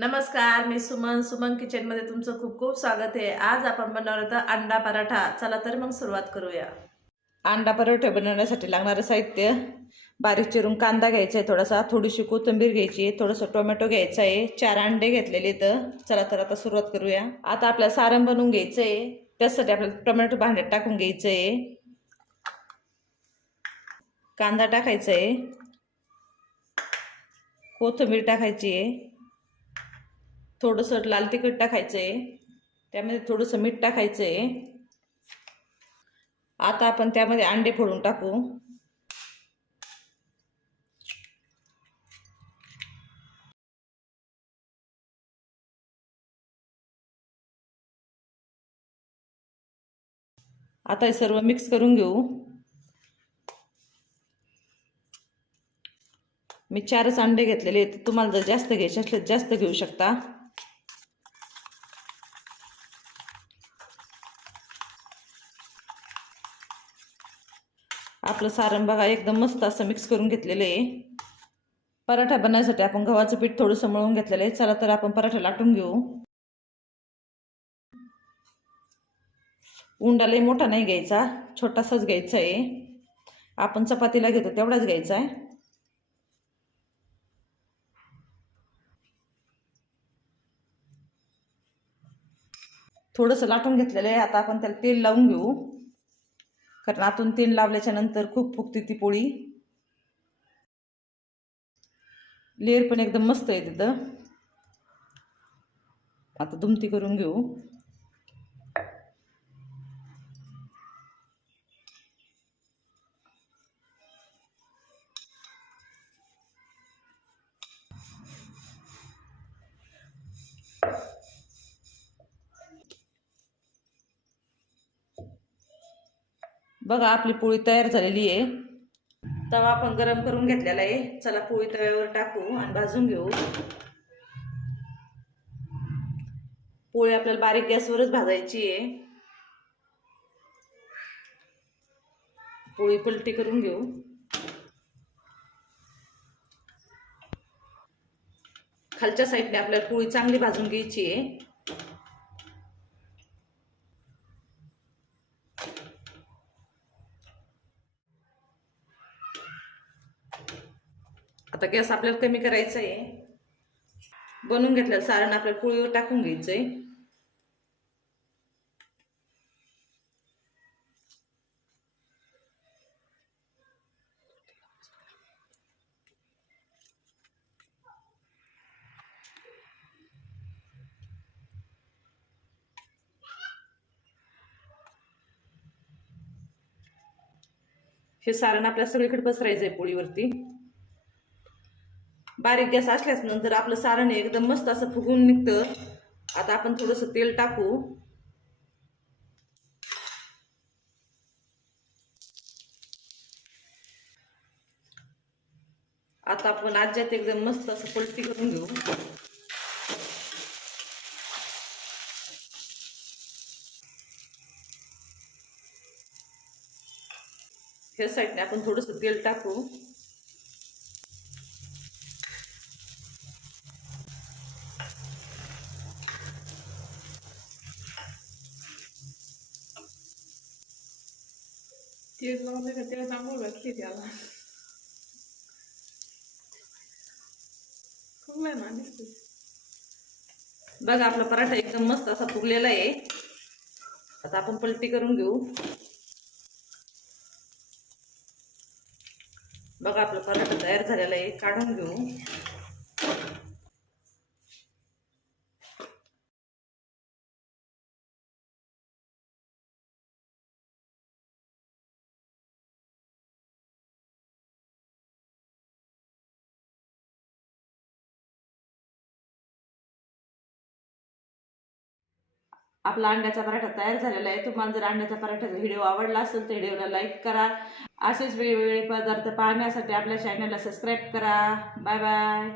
नमस्कार मी सुमन. सुमन किचनमध्ये तुमचं खूप खूप स्वागत आहे. आज आपण बनवलं होतं अंडा पराठा. चला तर मग सुरुवात करूया. अंडा पराठे बनवण्यासाठी लागणारं साहित्य बारीक चिरून कांदा घ्यायचा आहे थोडासा थोडीशी कोथिंबीर घ्यायची आहे थोडंसं टोमॅटो घ्यायचा आहे चार अंडे घेतलेले तर चला तर आता सुरुवात करूया. आता आपल्याला सारण बनवून घ्यायचं आहे. त्यासाठी आपल्याला टोमॅटो भांड्यात टाकून घ्यायचं आहे. कांदा टाकायचा आहे. कोथिंबीर टाकायची आहे. थोडंसं लाल तिखट टाकायचं आहे त्यामध्ये थोडंसं मीठ टाकायचं आहे आता आपण त्यामध्ये अंडे फोडून टाकू. आता हे सर्व मिक्स करून घेऊ. मी चारच अंडे घेतलेले आहेत. तुम्हाला जर जास्त घ्यायचे असले तर जास्त घेऊ शकता. आपलं सारण बघा एकदम मस्त असं मिक्स करून घेतलेलं आहे. पराठा बनवायसाठी आपण गव्हाचं पीठ थोडंसं मळून घेतलेलं आहे. चला तर आपण पराठा लाटून घेऊ. उंडालाही मोठा नाही घ्यायचा छोटासाच घ्यायचा आहे. आपण चपातीला घेतो तेवढाच घ्यायचा आहे. थोडंसं लाटून घेतलेलं आहे. आता आपण त्याला तेल लावून घेऊ. कारण आतून तेल लावल्याच्या नंतर खूप फुगती ती पोळी. लेअर पण एकदम मस्त आहे तिथं. आता दुमती करून घेऊ. बघा आपली पोळी तयार झालेली आहे. तवा आपण गरम करून घेतलेला आहे. चला पोळी तव्यावर टाकू आणि भाजून घेऊ. पोळी आपल्याला बारीक गॅसवरच भाजायची आहे. पोळी पलटी करून घेऊ. खालच्या साईडने आपल्याला पोळी चांगली भाजून घ्यायची आहे. आता गॅस आपल्याला कमी करायचा आहे. बनवून घेतलं सारण आपल्याला पोळीवर टाकून घ्यायचं आहे हे सारण आपल्याला सगळीकडे पसरायचं आहे पोळीवरती. बारीक गॅस असल्याच नंतर आपलं सारण एकदम मस्त असं फुगून निघतं आता आपण थोडंसं तेल टाकू. आता आपण आज्यात एकदम मस्त असं पलटी करून घेऊ. ह्या साईडने आपण थोडंसं तेल टाकू. तेल लावलं का त्याला चांगलं लागते त्याला. फुगलाय ना बघा आपला पराठा एकदम मस्त असा फुगलेला आहे. आता आपण पलटी करून घेऊ. बघा आपला पराठा तयार झालेला आहे काढून घेऊ. आपला अंड्याचा पराठा तयार झालेला आहे. तुम्हाला जर अंड्याचा पराठाचा व्हिडिओ आवडला असेल तर व्हिडिओला लाईक करा. असेच वेगवेगळे पदार्थ पाहण्यासाठी आपल्या चॅनलला सबस्क्राईब करा. Bye bye